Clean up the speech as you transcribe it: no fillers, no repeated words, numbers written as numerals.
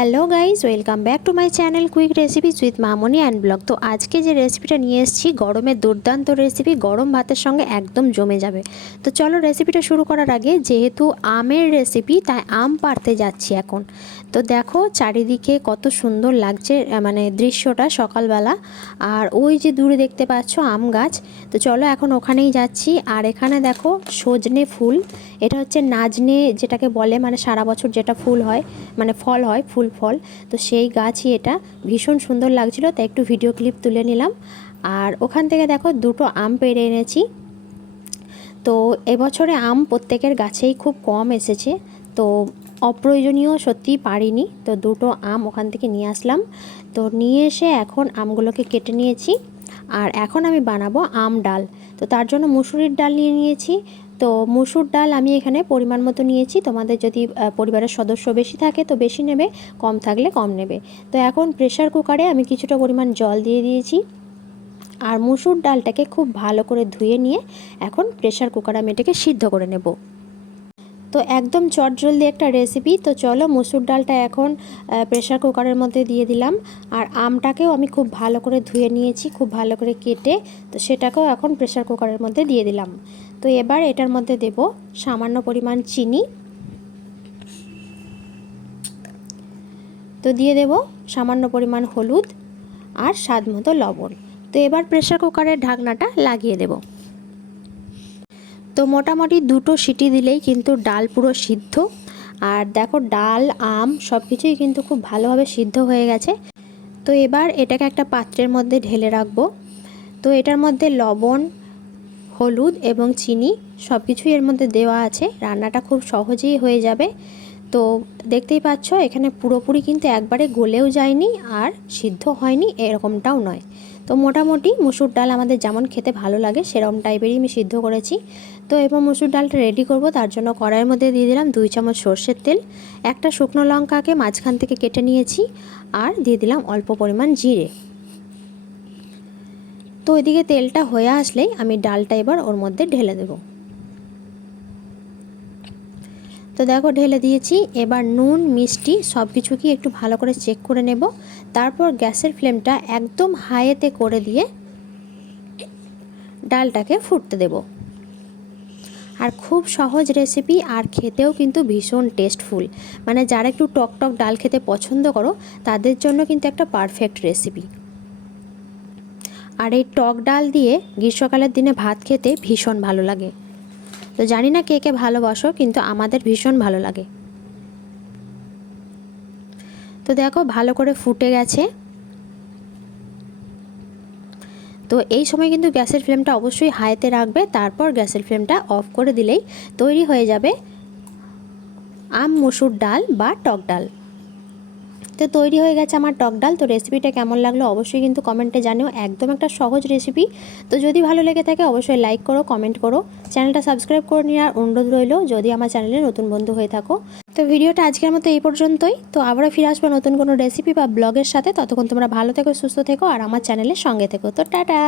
Hello guys, welcome back to my channel quick recipes with Mamoni and blog. তো আজকে যে রেসিপিটা নিয়ে এসেছি গরমের দুর্দান্ত রেসিপি, গরম ভাতের সঙ্গে একদম জমে যাবে। তো চলো রেসিপিটা শুরু করার আগে, যেহেতু আমের রেসিপি তাই আম পাড়তে যাচ্ছি এখন। তো দেখো চারিদিকে কত সুন্দর লাগছে মানে দৃশ্যটা সকালবেলা। আর ওই যে দূরে দেখতে পাচ্ছ আম গাছ। তো চলো এখন ওখানেই যাচ্ছি। আর এখানে দেখো সজনে ফুল, এটা হচ্ছে নাজনে যেটাকে বলে, মানে সারা বছর যেটা ফুল হয়, মানে ফল হয়, ফুল ফল। তো সেই গাছই এটা, ভীষণ সুন্দর লাগছিল, তাই একটু ভিডিও ক্লিপ তুলে নিলাম। আর ওখান থেকে দেখো দুটো আম পেড়ে এনেছি। তো এবছরে আম প্রত্যেকের গাছেই খুব কম এসেছে, তো অপ্রয়োজনীয় সত্যিই পারিনি, তো দুটো আম ওখান থেকে নিয়ে আসলাম। তো নিয়ে এসে এখন আমগুলোকে কেটে নিয়েছি। আর এখন আমি বানাবো আম ডাল। তো তার জন্য মুসুরির ডাল নিয়ে নিয়েছি। তো মুসুর ডাল আমি এখানে পরিমাণ মতো নিয়েছি, তোমাদের যদি পরিবারের সদস্য বেশি থাকে তো বেশি নেবে, কম থাকলে কম নেবে। তো এখন প্রেসার কুকারে আমি কিছুটা পরিমাণ জল দিয়ে দিয়েছি। আর মুসুর ডালটাকে খুব ভালো করে ধুয়ে নিয়ে এখন প্রেসার কুকারে আমি এটাকে সিদ্ধ করে নেব। তো একদম চটজলদি একটা রেসিপি। তো চলো মুসুর ডালটা এখন প্রেসার কুকারের মধ্যে দিয়ে দিলাম। আর আমটাকেও আমি খুব ভালো করে ধুয়ে নিয়েছি, খুব ভালো করে কেটে, তো সেটাকেও এখন প্রেসার কুকারের মধ্যে দিয়ে দিলাম। তো এবার এটার মধ্যে দেব সামান্য পরিমাণ চিনি, তো দিয়ে দেব সামান্য পরিমাণ হলুদ আর স্বাদ মতো লবণ। তো এবার প্রেসার কুকারের ঢাকনাটা লাগিয়ে দেব। তো মোটামুটি দুটো সিটি দিলেই কিন্তু ডাল পুরো সিদ্ধ। আর দেখো ডাল আম সব কিছুই কিন্তু খুব ভালোভাবে সিদ্ধ হয়ে গেছে। তো এবার এটাকে একটা পাত্রের মধ্যে ঢেলে রাখবো। তো এটার মধ্যে লবণ, হলুদ এবং চিনি সব কিছুই এর মধ্যে দেওয়া আছে, রান্নাটা খুব সহজেই হয়ে যাবে। তো দেখতেই পাচ্ছ এখানে পুরোপুরি কিন্তু একবারে গলেও যায়নি আর সিদ্ধ হয়নি এরকমটাও নয়। তো মোটামুটি মুসুর ডাল আমাদের যেমন খেতে ভালো লাগে সেরকম টাইপেরই আমি সিদ্ধ করেছি। তো এবার মুসুর ডালটা রেডি করব, তার জন্য কড়াইয়ের মধ্যে দিয়ে দিলাম 2 চামচ সর্ষের তেল, একটা শুকনো লঙ্কাকে মাঝখান থেকে কেটে নিয়েছি, আর দিয়ে দিলাম অল্প পরিমাণ জিরে। তো এদিকে তেলটা হয়ে আসলেই আমি ডালটা এবার ওর মধ্যে ঢেলে দেব। তো দেখো ঢেলে দিয়েছি। এবার নুন মিষ্টি সব কিছুকে একটু ভালো করে চেক করে নেব। তারপর গ্যাসের ফ্লেমটা একদম হাইতে করে দিয়ে ডালটাকে ফুটতে দেব। আর খুব সহজ রেসিপি, আর খেতেও কিন্তু ভীষণ টেস্টফুল, মানে যারা একটু টক টক ডাল খেতে পছন্দ করো তাদের জন্য কিন্তু একটা পারফেক্ট রেসিপি। আর এই টক ডাল দিয়ে গ্রীষ্মকালের দিনে ভাত খেতে ভীষণ ভালো লাগে। তো জানি না কে কে ভালোবাসো, কিন্তু আমাদের ভীষণ ভালো লাগে। তো দেখো ভালো করে ফুটে গেছে। তো এই সময় কিন্তু গ্যাসের ফ্লেমটা অবশ্যই হাইতে রাখবে, তারপর গ্যাসের ফ্লেমটা অফ করে দিলেই তৈরি হয়ে যাবে আম মুসুর ডাল বা টক ডাল। তো তৈরি হয়ে গেছে আমার টক ডাল। তো রেসিপিটা কেমন লাগলো অবশ্যই কিন্তু কমেন্টে জানিও, একদম একটা সহজ রেসিপি। তো যদি ভালো লেগে থাকে অবশ্যই লাইক করো, কমেন্ট করো, চ্যানেলটা সাবস্ক্রাইব করে নেওয়ার অনুরোধ রইল যদি আমার চ্যানেলে নতুন বন্ধু হয়ে থাকো। তো ভিডিওটা আজকের মতো এই পর্যন্তই। তো আবারও ফিরে আসবো নতুন কোনো রেসিপি বা ব্লগের সাথে। ততক্ষণ তোমরা ভালো থেকো, সুস্থ থেকো আর আমার চ্যানেলের সঙ্গে থেকো। তো টাটা।